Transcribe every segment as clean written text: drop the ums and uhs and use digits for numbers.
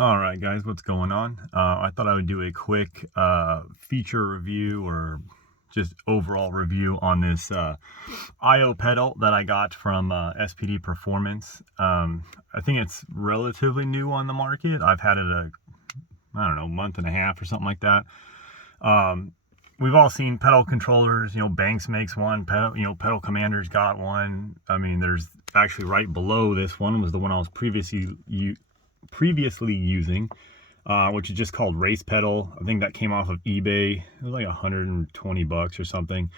All right, guys, what's going on? I thought I would do a quick feature review or just overall review on this IOPEDAL that I got from SPD Performance. I think it's relatively new on the market. I've had it I don't know, month and a half or something like that. We've all seen pedal controllers. Banks makes one. Pedal Commander's got one. I mean, there's actually right below this one was the one I was previously using, which is just called Race Pedal. I think that came off of eBay. It was like $120 or something.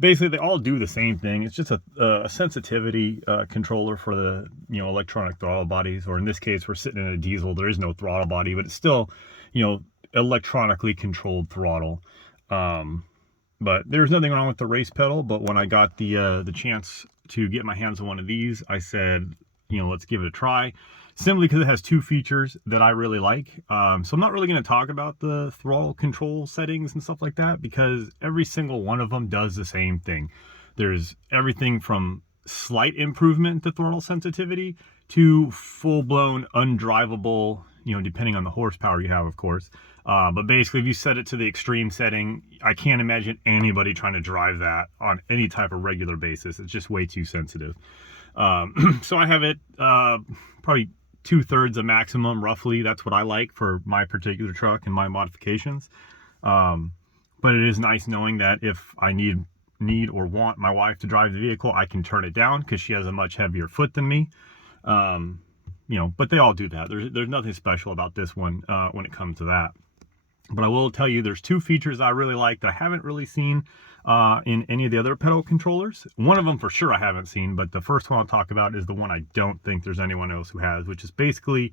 Basically, they all do the same thing. It's just a sensitivity controller for the electronic throttle bodies, or in this case, we're sitting in a diesel. There is no throttle body, but it's still electronically controlled throttle. But there's nothing wrong with the Race Pedal. But when I got the chance to get my hands on one of these, I said, let's give it a try. Simply because it has two features that I really like. So I'm not really going to talk about the throttle control settings and stuff like that, because every single one of them does the same thing. There's everything from slight improvement to throttle sensitivity to full-blown undrivable, depending on the horsepower you have, of course. But basically, if you set it to the extreme setting, I can't imagine anybody trying to drive that on any type of regular basis. It's just way too sensitive. So I have it probably 2/3 of maximum, roughly. That's what I like for my particular truck and my modifications. But it is nice knowing that if I need or want my wife to drive the vehicle, I can turn it down because she has a much heavier foot than me. But they all do that. There's nothing special about this one when it comes to that. But I will tell you, there's two features I really like that I haven't really seen in any of the other pedal controllers. One of them for sure I haven't seen, but the first one I'll talk about is the one I don't think there's anyone else who has, which is basically,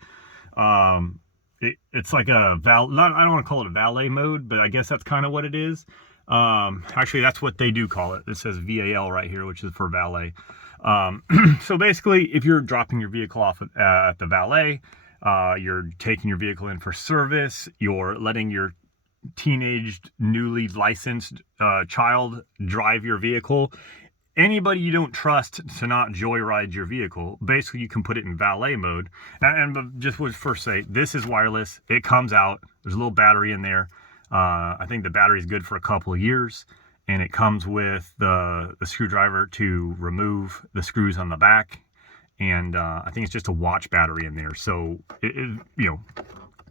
it's like I don't want to call it a valet mode, but I guess that's kind of what it is. Actually, that's what they do call it. It says VAL right here, which is for valet. So basically, if you're dropping your vehicle off at the valet, you're taking your vehicle in for service, you're letting your teenaged, newly licensed child drive your vehicle, anybody you don't trust to not joyride your vehicle, basically you can put it in valet mode. And just would first say, this is wireless. It comes out. There's a little battery in there. I think the battery is good for a couple of years, and it comes with the screwdriver to remove the screws on the back. And I think it's just a watch battery in there. So, a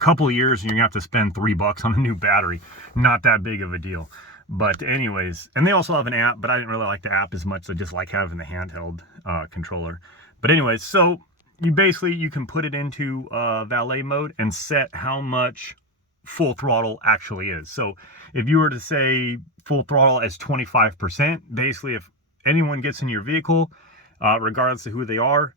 couple of years and you're going to have to spend $3 on a new battery. Not that big of a deal. But anyways, and they also have an app, but I didn't really like the app as much. I just like having the handheld controller. But anyways, so you can put it into valet mode and set how much full throttle actually is. So if you were to say full throttle as 25%, basically if anyone gets in your vehicle, regardless of who they are,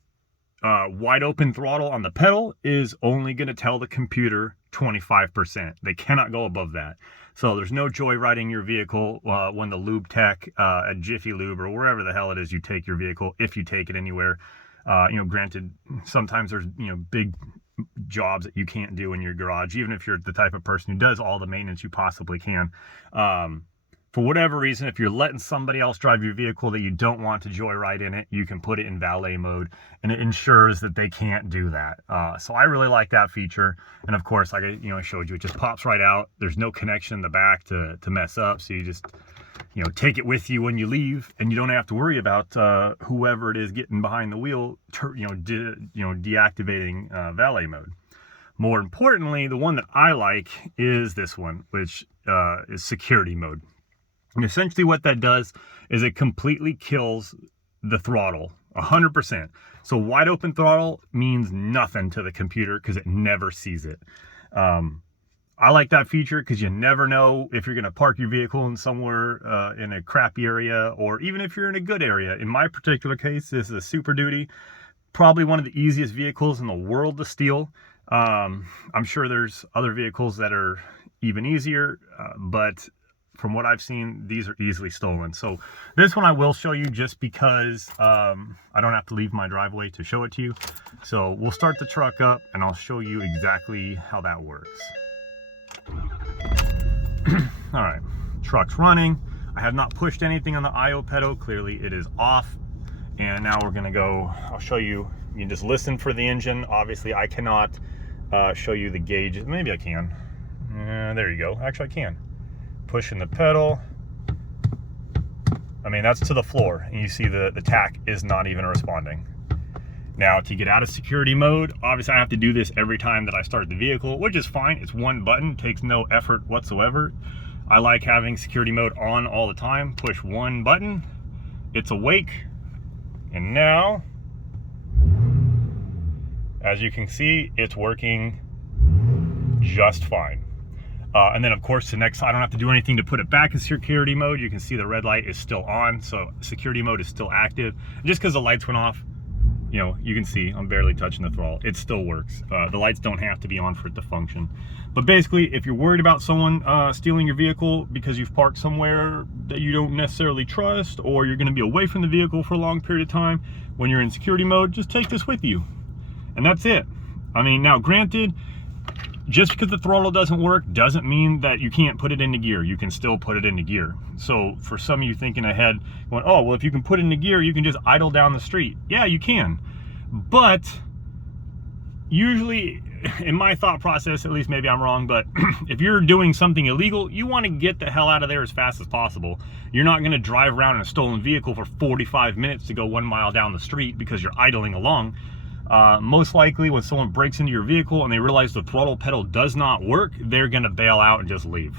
wide open throttle on the pedal is only going to tell the computer 25%. They cannot go above that. So there's no joyriding your vehicle when the lube tech at Jiffy Lube or wherever the hell it is you take your vehicle, if you take it anywhere. Granted, sometimes there's big jobs that you can't do in your garage, even if you're the type of person who does all the maintenance you possibly can. For whatever reason, if you're letting somebody else drive your vehicle that you don't want to joyride in it, you can put it in valet mode, and it ensures that they can't do that. So I really like that feature. And of course, like I showed you, it just pops right out. There's no connection in the back to mess up. So you just take it with you when you leave, and you don't have to worry about whoever it is getting behind the wheel, deactivating valet mode. More importantly, the one that I like is this one, which is security mode. And essentially what that does is it completely kills the throttle 100%. So wide open throttle means nothing to the computer because it never sees it. I like that feature because you never know if you're going to park your vehicle in somewhere in a crappy area, or even if you're in a good area. In my particular case, this is a Super Duty, probably one of the easiest vehicles in the world to steal. I'm sure there's other vehicles that are even easier, but from what I've seen, these are easily stolen. So this one I will show you just because I don't have to leave my driveway to show it to you. So we'll start the truck up and I'll show you exactly how that works. All right, truck's running. I have not pushed anything on the IOPEDAL. Clearly it is off. And now we're gonna go, I'll show you. You can just listen for the engine. Obviously I cannot show you the gauge. Maybe I can. There you go. Actually, I can. Pushing the pedal. I mean, that's to the floor, and you see the tach is not even responding. Now, to get out of security mode, obviously I have to do this every time that I start the vehicle, which is fine. It's one button, takes no effort whatsoever. I like having security mode on all the time. Push one button, it's awake, and now, as you can see, it's working just fine. And then of course the next, I don't have to do anything to put it back in security mode. You can see the red light is still on, so security mode is still active. Just because the lights went off, you know, you can see I'm barely touching the throttle. It still works. The lights don't have to be on for it to function. But basically, if you're worried about someone stealing your vehicle because you've parked somewhere that you don't necessarily trust, or you're going to be away from the vehicle for a long period of time, when you're in security mode, just take this with you. And that's it. I mean, now granted, just because the throttle doesn't work doesn't mean that you can't put it into gear. You can still put it into gear. So for some of you thinking ahead, going, oh, well, if you can put it into gear, you can just idle down the street. Yeah, you can. But usually, in my thought process, at least maybe I'm wrong, but if you're doing something illegal, you want to get the hell out of there as fast as possible. You're not going to drive around in a stolen vehicle for 45 minutes to go 1 mile down the street because you're idling along. Most likely when someone breaks into your vehicle and they realize the throttle pedal does not work, they're going to bail out and just leave.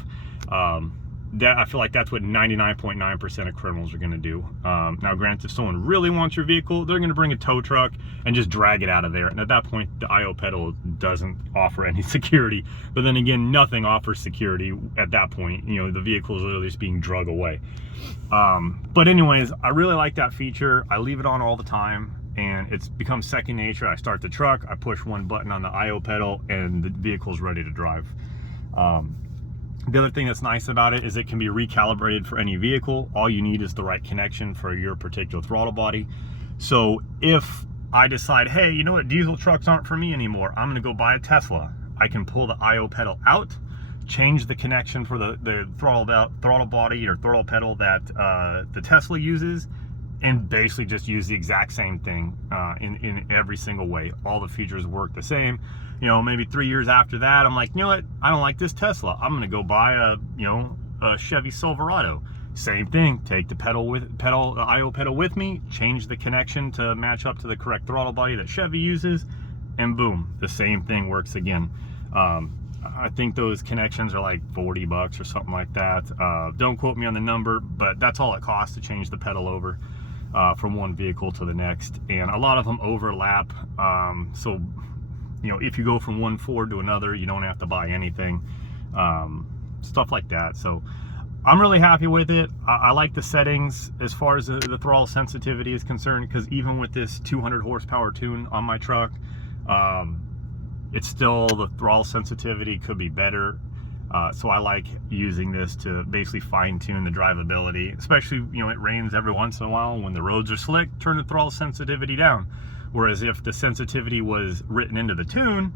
I feel like that's what 99.9% of criminals are going to do. Now granted, if someone really wants your vehicle, they're going to bring a tow truck and just drag it out of there. And at that point, the IOPEDAL doesn't offer any security. But then again, nothing offers security at that point. You know, the vehicle is literally just being dragged away. But anyways, I really like that feature. I leave it on all the time, and it's become second nature. I start the truck, I push one button on the IOPEDAL, and the vehicle's ready to drive. The other thing that's nice about it is it can be recalibrated for any vehicle. All you need is the right connection for your particular throttle body. So if I decide, hey, you know what, diesel trucks aren't for me anymore, I'm gonna go buy a Tesla, I can pull the IOPEDAL out, change the connection for the throttle body or throttle pedal that the Tesla uses, and basically just use the exact same thing in every single way. All the features work the same. You know, maybe 3 years after that, I'm like, you know what, I don't like this Tesla, I'm gonna go buy a Chevy Silverado. Same thing, take the IOPEDAL with me, change the connection to match up to the correct throttle body that Chevy uses, and boom, the same thing works again. I think those connections are like 40 bucks or something like that. Don't quote me on the number, but that's all it costs to change the pedal over from one vehicle to the next. And a lot of them overlap. So, you know, if you go from one Ford to another, you don't have to buy anything. Stuff like that. So I'm really happy with it. I like the settings as far as the throttle sensitivity is concerned, because even with this 200 horsepower tune on my truck, it's still, the throttle sensitivity could be better. So I like using this to basically fine tune the drivability, especially, you know, it rains every once in a while. When the roads are slick, turn the throttle sensitivity down. Whereas if the sensitivity was written into the tune,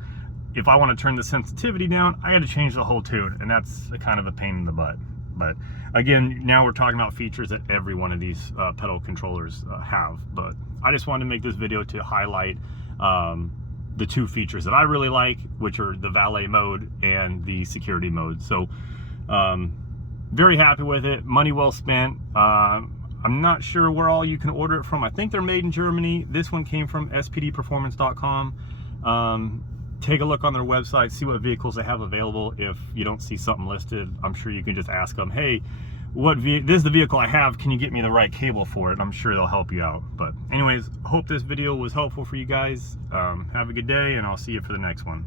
if I want to turn the sensitivity down, I had to change the whole tune, and that's kind of a pain in the butt. But again, now we're talking about features that every one of these pedal controllers have. But I just wanted to make this video to highlight the two features that I really like, which are the valet mode and the security mode. So very happy with it, money well spent. I'm not sure where all you can order it from. I think they're made in Germany. This one came from spdperformance.com. Take a look on their website, see what vehicles they have available. If you don't see something listed, I'm sure you can just ask them, hey, this is the vehicle I have, can you get me the right cable for it? I'm sure they'll help you out. But anyways, hope this video was helpful for you guys. Have a good day, and I'll see you for the next one.